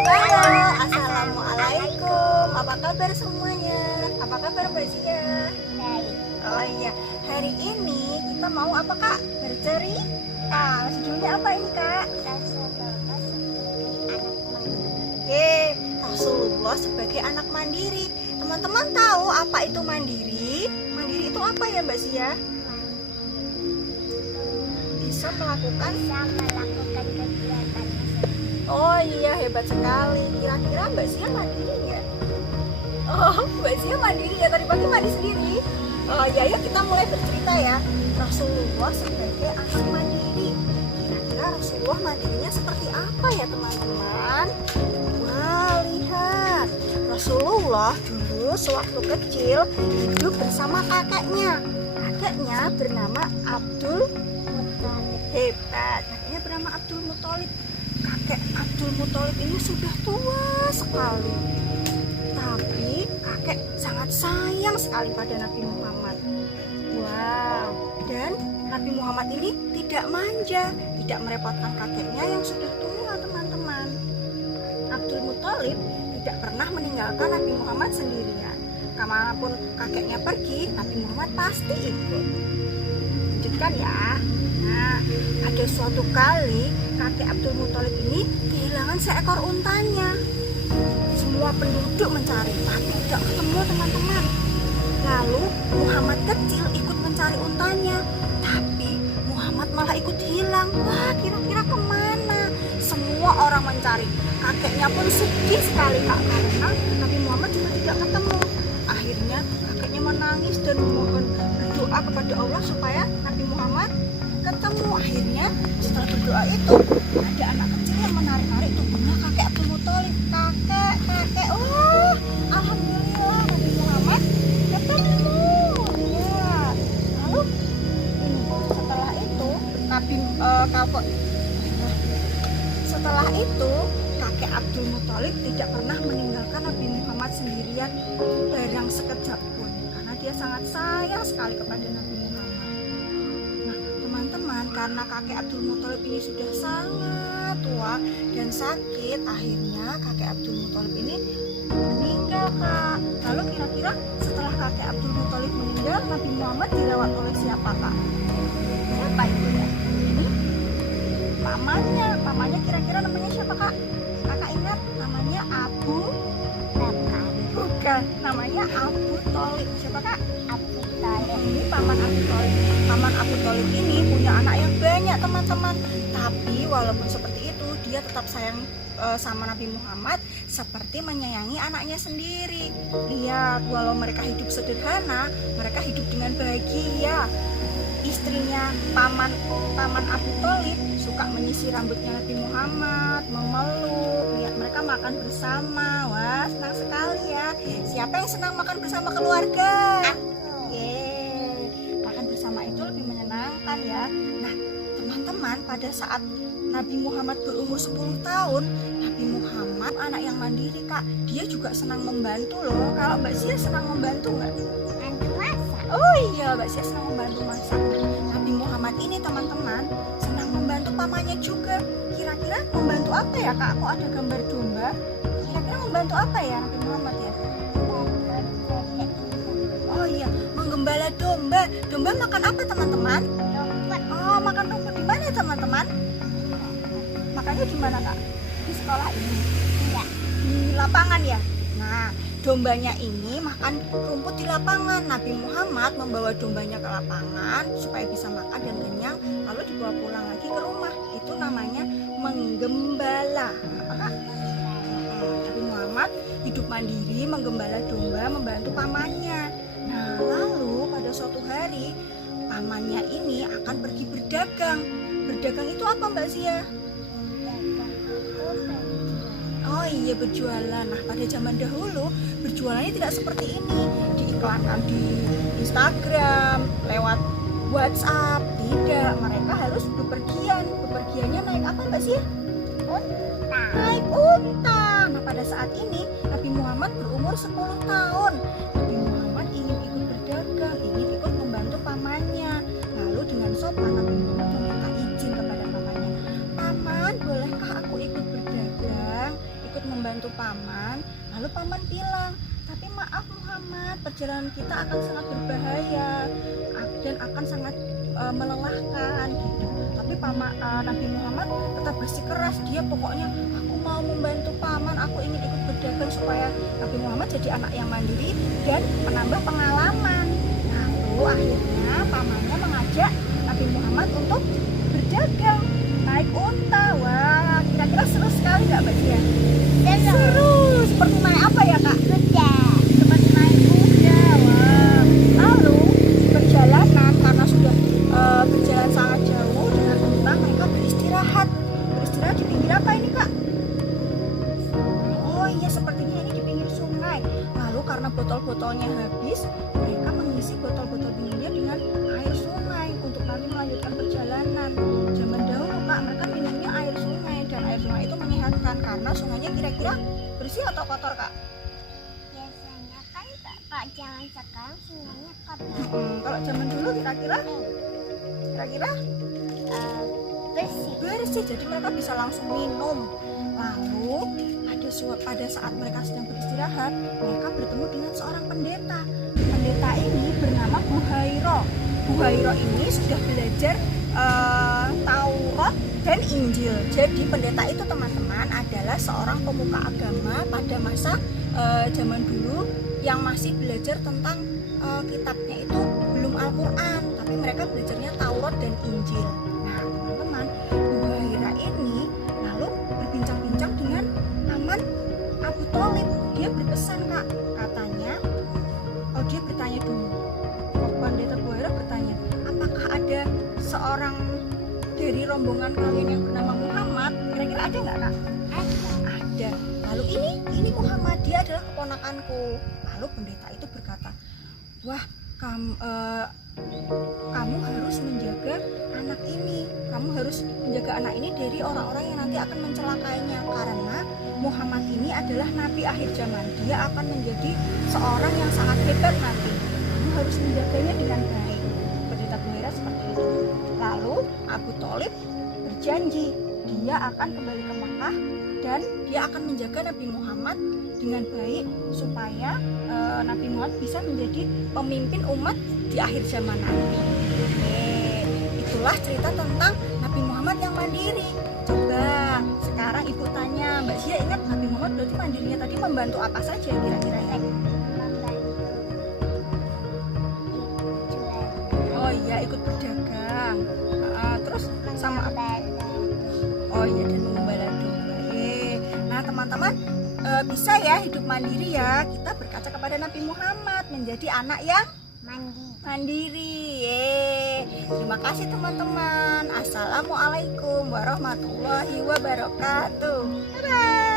Halo, assalamualaikum. Apa kabar semuanya? Apa kabar Mbak Zia? Baik. Oh iya, hari ini kita mau apa Kak? Bercerita. Judulnya apa ini Kak? Rasulullah sebagai anak mandiri. Teman-teman tahu apa itu mandiri? Mandiri itu apa ya Mbak Zia? Bisa melakukan kegiatan. Oh iya, hebat sekali. Kira-kira Mbak Zia mandiri nggak? Oh, Mbak Zia mandiri ya, tadi pagi mandi sendiri. Oh ya, yuk kita mulai bercerita ya. Rasulullah sebagai anak mandiri. Kira-kira Rasulullah mandirinya seperti apa ya teman-teman? Wah, lihat. Rasulullah dulu sewaktu kecil hidup bersama kakeknya. Kakeknya bernama Abdul Muthalib. Hebat, kakeknya bernama Abdul Muthalib. Kakek Abdul Muthalib ini sudah tua sekali, tapi kakek sangat sayang sekali pada Nabi Muhammad. Wow, dan Nabi Muhammad ini tidak manja, tidak merepotkan kakeknya yang sudah tua teman-teman. Abdul Muthalib tidak pernah meninggalkan Nabi Muhammad sendirian. Kemanapun kakeknya pergi, Nabi Muhammad pasti ikut. Lanjutkan ya. Nah, ada suatu kali kakek Abdul Muthalib ini kehilangan seekor untanya. Semua penduduk mencari, tapi tidak ketemu teman-teman. Lalu Muhammad kecil ikut mencari untanya, tapi Muhammad malah ikut hilang. Wah, kira-kira kemana? Semua orang mencari. Kakeknya pun sedih sekali Kak, karena Nabi Muhammad juga tidak ketemu. Akhirnya kakeknya menangis dan memohon berdoa kepada Allah supaya Nabi Muhammad ketemu. Akhirnya setelah berdoa itu ada anak kecil yang menarik-narik tubuhnya kakek Abdul Muthalib. Kakek, oh alhamdulillah Nabi Muhammad ketemu. Ya, lalu setelah itu setelah itu kakek Abdul Muthalib tidak pernah meninggalkan Nabi Muhammad sendirian barang sekejap pun, karena dia sangat sayang sekali kepada Nabi Muhammad. Nah teman-teman, karena kakek Abdul Muthalib ini sudah sangat tua dan sakit, akhirnya kakek Abdul Muthalib ini meninggal Kak. Lalu kira-kira setelah kakek Abdul Muthalib meninggal, Nabi Muhammad dirawat oleh siapa Kak? Siapa itu ya? Ini pamannya kira-kira namanya siapa Kak? Kakak ingat namanya Abu Bakar. Bukan, namanya Abu Thalib. Siapa Kak? Abu Thalib. Ini paman Abu Thalib. Paman Abu Thalib ini punya anak yang banyak teman-teman. Tapi walaupun seperti itu, dia tetap sayang sama Nabi Muhammad seperti menyayangi anaknya sendiri. Lihat, walau mereka hidup sederhana, mereka hidup dengan bahagia. Istrinya paman Abu Thalib suka menyisir rambutnya Nabi Muhammad, memeluk. Lihat mereka makan bersama. Wah, senang sekali ya. Siapa yang senang makan bersama keluarga? Makan bersama itu lebih menyenangkan ya. Nah teman-teman, pada saat Nabi Muhammad berumur 10 tahun, Nabi Muhammad anak yang mandiri Kak. Dia juga senang membantu loh. Kalau Mbak Zia senang membantu nggak? Oh iya, Mbak Zia senang membantu masak. Nabi Muhammad ini teman-teman senang membantu pamannya juga. Kira-kira membantu apa ya Kak? Kok ada gambar domba? Kira-kira membantu apa ya Nabi Muhammad ya? Oh iya, menggembala domba. Domba makan apa teman-teman? Oh, makan rumput. Di mana teman-teman? Makannya di mana Kak? Di sekolah ini? Iya. Di lapangan ya? Nah, dombanya ini makan rumput di lapangan. Nabi Muhammad membawa dombanya ke lapangan supaya bisa makan dan kenyang, lalu dibawa pulang lagi ke rumah. Itu namanya menggembala. Apakah? Nabi Muhammad hidup mandiri, menggembala domba, membantu pamannya. Nah, lalu pada suatu hari pamannya ini akan pergi berdagang. Berdagang itu apa Mbak Zia? Oh iya, berjualan. Nah pada zaman dahulu berjualannya tidak seperti ini, diiklankan di Instagram, lewat WhatsApp. Tidak, mereka harus bepergian. Bepergiannya naik apa Mbak Zia? Unta. Naik unta. Nah pada saat ini Nabi Muhammad berumur 10 tahun. Nabi Muhammad ingin ikut berdagang, ingin ikut membantu pamannya. Lalu dengan sopan Nabi Muhammad meminta izin kepada pamannya. Paman, bolehkah aku ikut berdagang, ikut membantu paman. Lalu paman bilang, tapi maaf Muhammad, perjalanan kita akan sangat berbahaya dan akan sangat melelahkan gitu. Tapi Nabi Muhammad tetap bersikeras, dia pokoknya aku mau membantu paman, aku ingin ikut berdagang supaya Nabi Muhammad jadi anak yang mandiri dan menambah pengalaman. Lalu akhirnya pamannya mengajak Nabi Muhammad untuk berdagang naik unta. Wah, kira-kira seru sekali nggak Mbak Cia? Seru. Seperti naik apa ya Kak? Kuda. Seperti naik kuda. Wah. Lalu perjalanan karena sudah berjalan sangat jauh dengan unta, mereka beristirahat. Beristirahat di pinggir apa ini Kak? Oh iya, sepertinya ini di pinggir sungai. Lalu karena botol-botolnya habis, mereka mengisi botol-botol minumnya dengan air sungai untuk nanti melanjutkan perjalanan. Zaman dahulu Kak, mereka minumnya air sungai dan air sungai itu menyehatkan karena sungainya kira-kira bersih atau kotor Kak? Biasanya kan Pak jangan sekarang sungainya kotor. Kalau zaman dulu kira-kira bersih, jadi mereka bisa langsung minum. Lalu pada saat mereka sedang beristirahat, mereka bertemu dengan seorang pendeta. Pendeta ini bernama Buhairo. Buhairo ini sudah belajar Taurat dan Injil. Jadi pendeta itu teman-teman adalah seorang pemuka agama pada masa zaman dulu yang masih belajar tentang kitabnya itu belum Al-Quran, tapi mereka belajarnya Taurat dan Injil. Nah teman-teman, Buhaira ini lalu berbincang-bincang dengan paman Abu Thalib. Dia berpesan Kak, katanya, dia bertanya dulu. Pendeta Buhaira bertanya, apakah ada seorang dari rombongan kalian yang bernama Muhammad? Kira-kira ada nggak Kak? Ada. Lalu ini Muhammad, dia adalah keponakanku. Lalu pendeta itu berkata, wah kamu harus menjaga anak ini. Kamu harus menjaga anak ini dari orang-orang yang nanti akan mencelakainya, karena Muhammad ini adalah nabi akhir zaman. Dia akan menjadi seorang yang sangat hebat nanti. Kamu harus menjaganya dengan baik. Pendeta Buhaira seperti itu. Lalu Abu Thalib berjanji dia akan kembali ke Makkah dan dia akan menjaga Nabi Muhammad dengan baik supaya Nabi Muhammad bisa menjadi pemimpin umat di akhir zaman nanti. Itulah cerita tentang Nabi Muhammad yang mandiri. Coba sekarang ibu tanya, Mbak Zia ingat Nabi Muhammad berarti mandirinya tadi membantu apa saja kira-kira ya? Oh iya, ikut berdagang. Terus sama apa? Oh iya, dan mengembala domba. Nah teman-teman, bisa ya hidup mandiri ya. Kita berkaca kepada Nabi Muhammad menjadi anak yang mandiri. Terima kasih teman-teman. Assalamualaikum warahmatullahi wabarakatuh. Bye-bye.